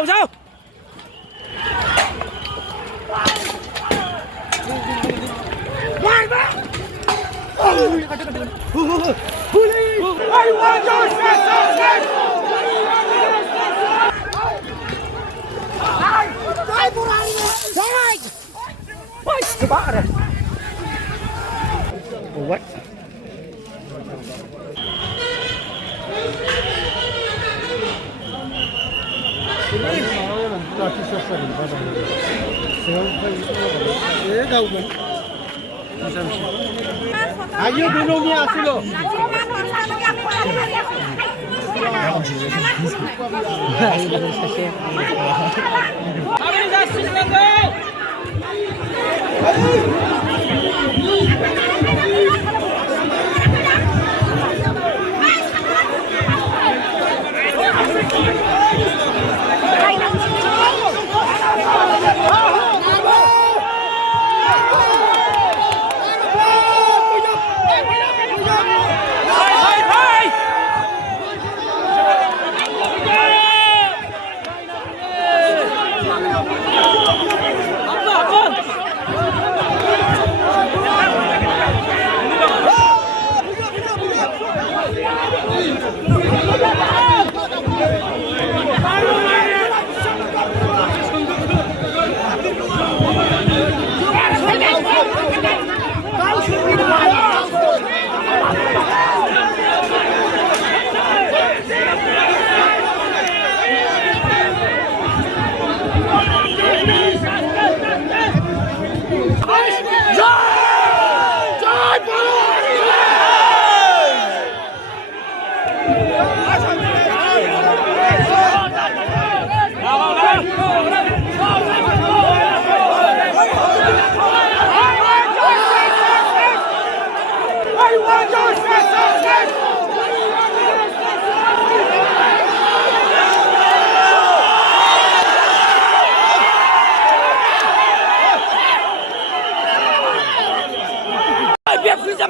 Sao sao? I want what? Ayo belum ya silo.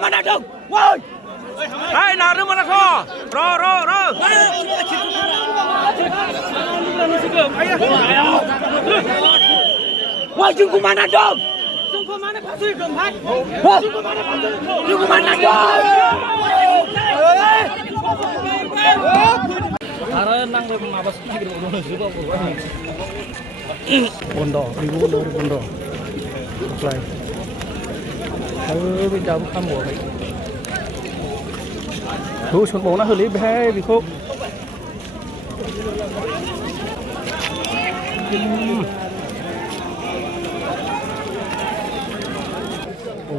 Mana dong? Woi. Hai, naruh mana kau? Ro. Woi, jungku mana dong? Jungku mana pasir dong, Pak? Jungku mana dong? Ara nang mabas gitu juga bondo. Play. Bây giờ cũng mùa vậy. Thu xuân bộ nó hơi lý bé vì khô.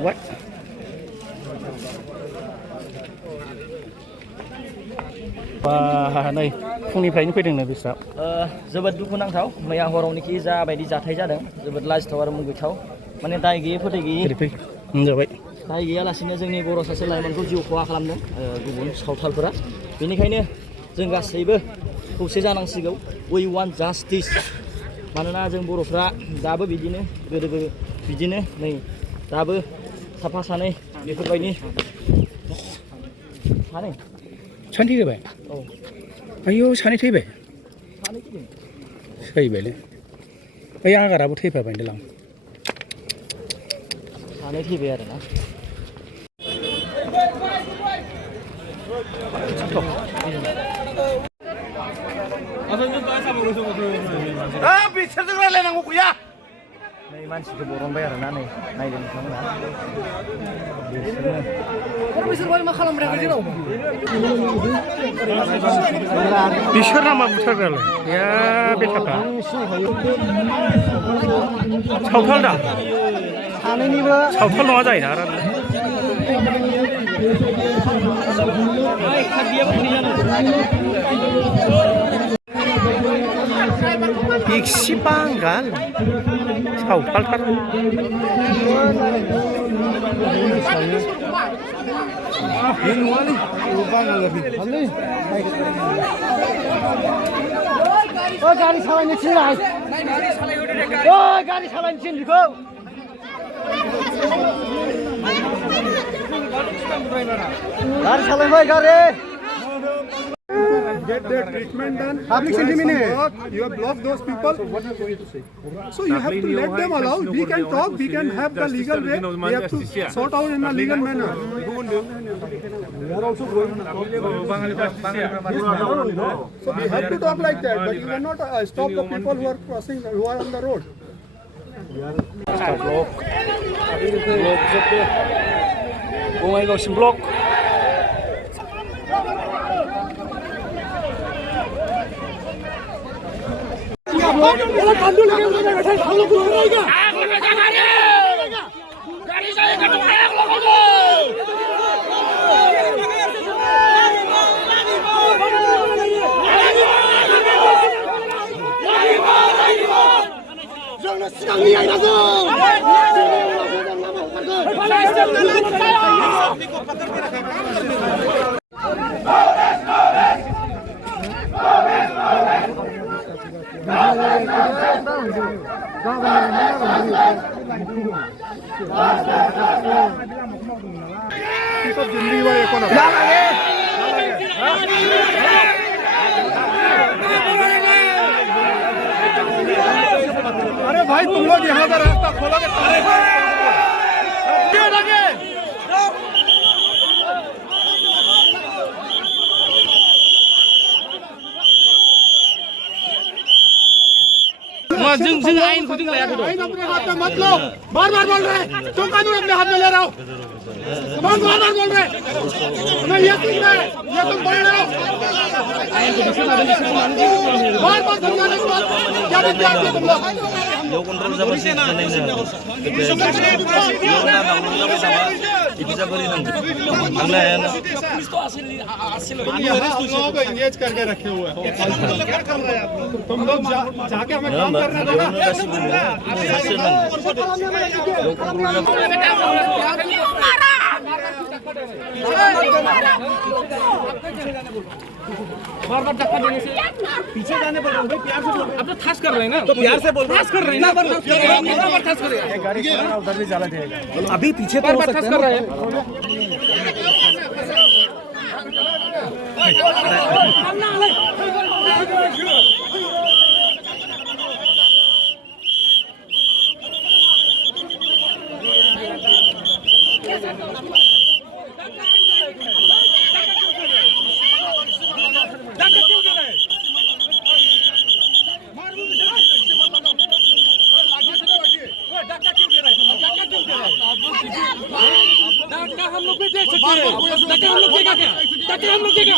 What? Và này फुंनिफ्राय फैदों नो बिसोर जोबोद दुखुनांथाव मैया हरावनिखि जाबायदि जाथाय जादों जोबोद लाजिथाव आरो मुगैथाव माने दाय गैयै फोथाय गैयै जाबाय दाय गैयालासिनो जोंनि बर' सासे लाइमोनखौ जिउ खहा खालामदों गुबुन सावथालफोरा बेनिखायनो जों गासैबो खौसे जानांसिगौ वी वान्ट जास्टिस मानोना जों बर'फ्रा दाबो बिदिनो गोदो बिदिनो नै दाबो साफा सानै बेफोरबायदि सानै थैबाय औ आयौ सानै थैबाय थैबायलै ओइ आगाराबो थैफाबायदां सानै थैबाय आरोना बिसोरजों रायलायनांगौ गैया नै मानसिखौ बरनबाय आरोना नै नायदों नोंथांमोना बिसोर मा खालामबाय जोंनाव बिसोर नामा बुथारग्रालाय या बेटाफ्रा सावथाल दा सानैनिबो सावथाल नङा जायोना आरो Iksi Banggal सावथालथार गारि सालायनो थिनलाय गारि सालायनो थिन बेखौ गारि सालायबाय गारि get their treatment done. Public sentiment. You have blocked those people. So what are you going to say? So you have to let them allow. We can talk. We can have the legal way. We have to sort out in a legal manner. We are also going to talk. So we have to talk like that. But you cannot stop the people who are crossing, who are on the road. Blok Bongaigaवसिम blok. अरे भाई तुम लोग यहाँ का रास्ता खोलोगे आइन को अपने हाथ में मत लो, बार बार बोल रहे हैं तुम कानून अपने हाथ में ले रहे हो, बार बार बोल रहे हैं मैं ये सुन रहे हैं, ये तुम बोल रहे हो बार बार समझाने के बाद क्या विचार है तुम लोग Yo kontrol sama sih sebenarnya. Itu sabar ini. Anglayan. हम लोगों को इंगेज करके रखे हुए हैं। तुम लोग जाके हमें काम करने दो बार बार धक्का देने से पीछे जाने पड़ रहा है भाई, प्यार से बोल अब तो ठस कर रहे हैं ना, तो प्यार से बोल ठस कर रहे हैं ना, बार ठस कर रहे हैं, बार ठस कर रहे हैं, गाड़ी उधर भी चला जाएगा अभी पीछे तो हो सकता है, ठस कर रहे हैं हम लोग भी देख सकते हैं, हम लोग देगा क्या, हम लोग देगा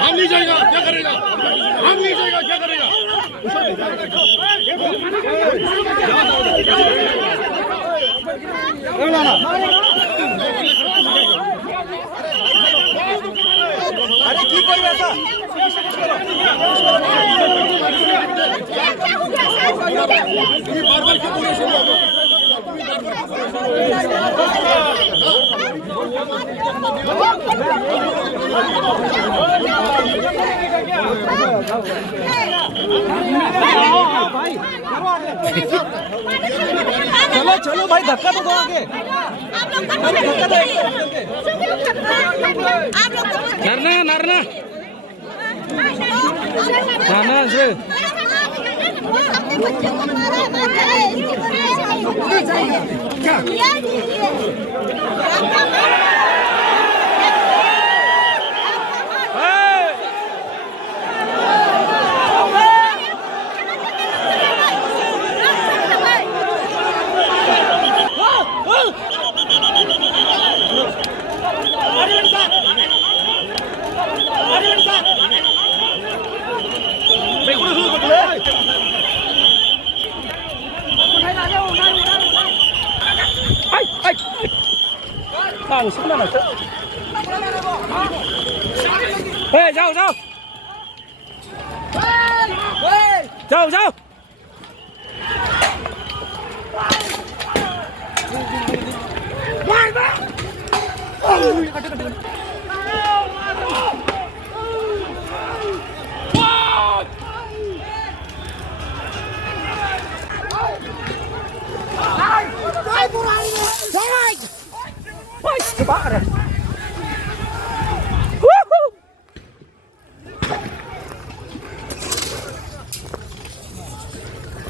हम नहीं जाएगा क्या करेगा, हम नहीं जाएगा क्या करेगा अरे की कर ऐसा बार बार क्यों पूरे चलो चलो भाई धक्का तो दो आगे, नरना नरना नरना से जाओ जाओ जाओ जाओ Pak deh.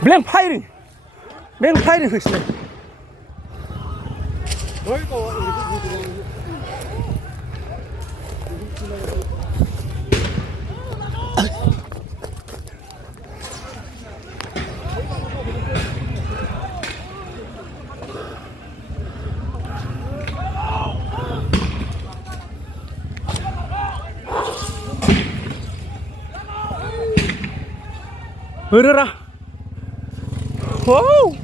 Blank firing. Blank firing fix. Berera. Wow.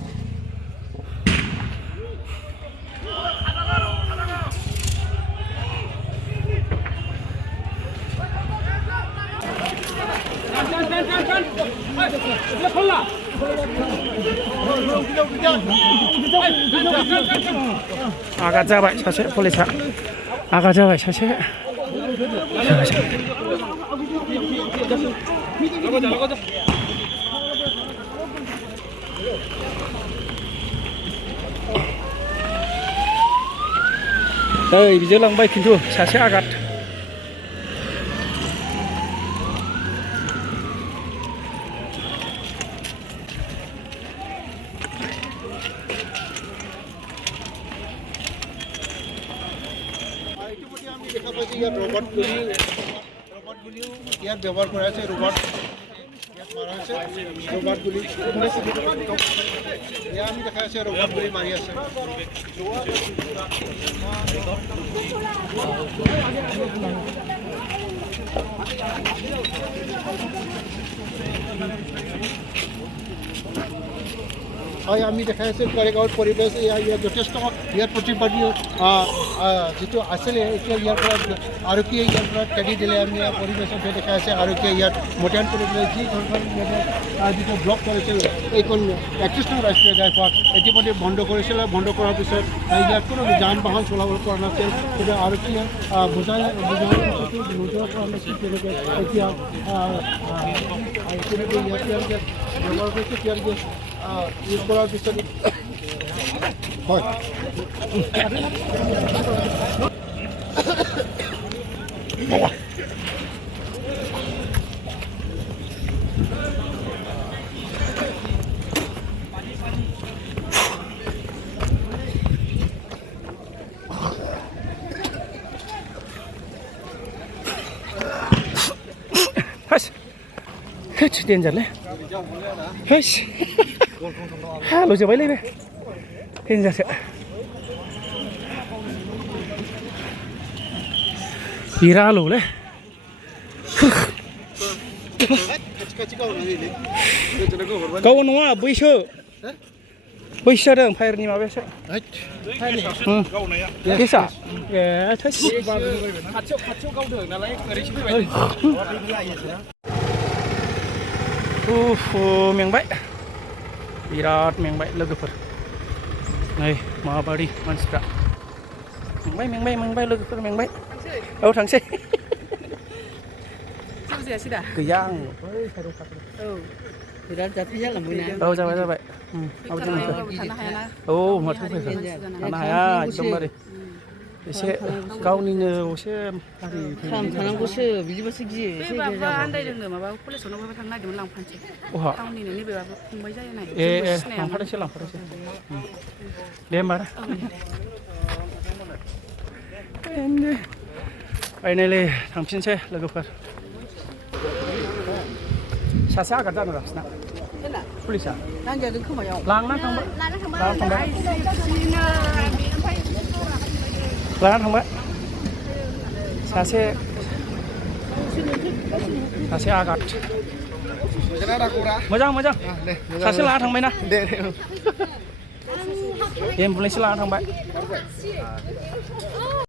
아가 잡아 사세 폴리사 아가 잡아 사세 나가자 बिजों लांबाय खिन्थु सासे आघात ব্যবহার করা আছে রোবট মারা আছে রোবট গুলি আমি দেখা আছে রোবট গুলি মারি আছে হয় আমি দেখা আছে কৰেগাঁৱৰ পৰিৱেশ ইয়াৰ যথেষ্ট ইয়াৰ প্ৰতিবাদী যিটো আছিলে এতিয়া ইয়াৰ পৰা আৰক্ষীয়ে ইয়াৰ পৰা খেদি দিলে আমি পৰিৱেশত দেখা আছে আৰক্ষীয়ে ইয়াত মোতায়েন কৰিবলৈ যি ধৰণৰ যিটো ব্লক কৰিছিল এইখন 31 নং ৰাষ্ট্ৰীয় ঘাইপথ ইতিমধ্যে বন্ধ কৰিছিল বন্ধ কৰাৰ পিছত ইয়াত কোনো যান বাহন চলাবলৈ পৰা নাছিল কিন্তু আৰক্ষীয়ে বুজাই নোযোৱা পৰা নাছিল তেওঁলোকে এতিয়া তেওঁলোকে ব্যৱহাৰ কৰিছে তেওঁলোকে ইউজ কৰাৰ পিছত হয় Hei, danger le. Hei. Halo coba le be. Danger se. Viral le. Kau nua बैसो बैसो जादों फायरनि माबायासो गेसा ए थोस खाथियाव गावदों नालाय ओरैसो फैबाय मेंबाय बिराद मेंबाय लोगोफोर नै माबादि मानसिफ्रा मेंबाय लोगोफोर मेंबाय औ थांसै गैया आं औ बिराद जाथाय जालांबायना औ जाबाय औ माथो फैखो थानो हाया एकदमबारे एसे गावनिनो असे थानांगौसो बिदिबासो गियो एसे आन्दायदोंनो माबा कलेजाव थांनो नागिरदोंमोन लांफानोसै गावनिनो नैबेबाबो फंबाय जायो नाय ए लांफानोसै दे होमबा फाइनालि थांफिनसै लोगोफोर सासे आघात जादों बिसिना पुलिसा नांजादों खोमायाव लांना थांबाय लाना थांबाय सासे आघात मोजां सासे लाना थांबायना एम्बुलेन्स लाना थांबाय